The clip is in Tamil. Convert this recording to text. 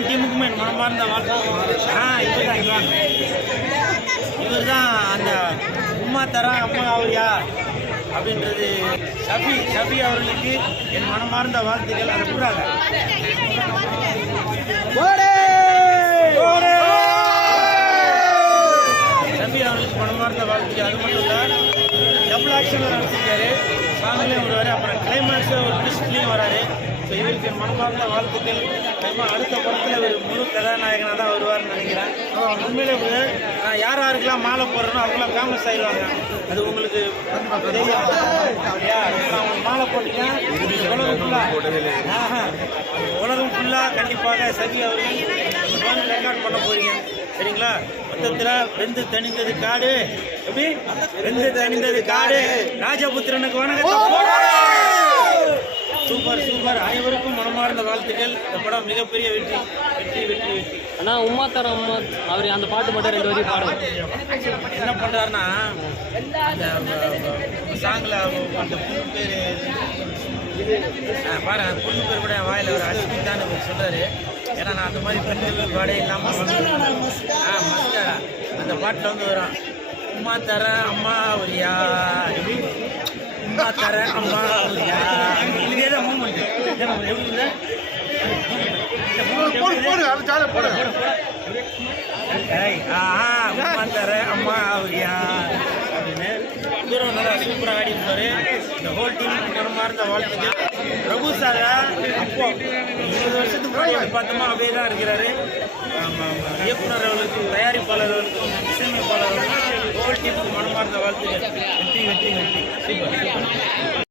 ஹோல் டீமுக்குமே மனமார்ந்த வாழ்த்து ஆ இவர் தான் இவர் இவர் தான் அந்த உமா தரா அம்மா அவரியா அப்படின்றது ஷஃபி ஷஃபி அவர்களுக்கு என் மனமார்ந்த வாழ்த்துக்கள். அதை கூடாது ஷஃபி அவர்களுக்கு மனமார்ந்த வாழ்த்துக்கள். அது மட்டும் இல்லை டபுள் ஆக்ஷனில் நடிச்சிருக்காரு சாங்லேயும் வருவார் அப்புறம் கிளைமேக்ஸ் ஒரு ட்விஸ்ட்லேயும் வராரு. இவருக்கு மனமார்ந்த வாழ்த்துக்கள். அடுத்த படத்தில் ஒரு முழு கதாநாயகனாக தான் வருவார்னு நினைக்கிறேன். உண்மையிலே நான் யார் யாருக்கெல்லாம் மாலை போடுறேனோ அவங்களாம் ஃபேமஸ் ஆயிடுவாங்க. அது உங்களுக்கு தெரியும். உங்களுக்கு மாலை போட்டீங்கன்னா உலகம் ஃபுல்லாக. உலகம் ஃபுல்லாக கண்டிப்பாக சகி அவர்கள் ரெக்கார்ட் பண்ண போறீங்க. சரிங்களா? மொத்தத்தில் வெந்து தணிந்தது காடு. எப்படி? வெந்து தணிந்தது காடு. ராஜபுத்திரனுக்கு வணக்கத்தை போடு. Super super. அனைவருக்கும் மனமார்ந்த வாழ்த்துக்கள். இந்த படம் மிகப்பெரிய வெற்றி. வெற்றி வெற்றி வெற்றி. அண்ணா உமா தர அம்மா அவர் அந்த பாட்டு மட்டும் ரெண்டு வரையும் பாடுங்க. என்ன பண்றாருன்னா அந்த சாங்ல அந்த பொண்ணு பேரு பாரு அந்த பொண்ணு பேர் கூட வாயில ஒரு அஸ்மின் தான் சொல்றாரு. ஏன்னா நான் அந்த மாதிரி பெண்கள் பாடே இல்லாம வந்து ஆ மஸ்காரா அந்த பாட்டுல வந்து வரும் உமா தர அம்மா ஒரியா எப்படி உமா தர அம்மா ஒரியா இதுக்கே தான் மூமெண்ட் எப்படி இருக்குது? போடு movement எப்படி இருக்குது? ஏய், ஆஹா, அம்மா தர அம்மா அவரியா? அப்படின்னு. தூரம் நல்லா சூப்பராக ஆடி இருந்தாரு. இந்த ஹோல் டீம் மனமார்ந்த வாழ்த்துக்கு பிரபு சார அப்போ இருபது வருஷத்துக்கு முன்னாடி எப்படி அப்படியே தான் இருக்கிறாரு. இயக்குனர் அவர்களுக்கும் தயாரிப்பாளர் அவர்களுக்கும் இசையமைப்பாளர் ஹோல் டீமுக்கு மனமா இருந்த வாழ்த்துக்கு வெற்றி வெற்றி வெற்றி. சூப்பர்.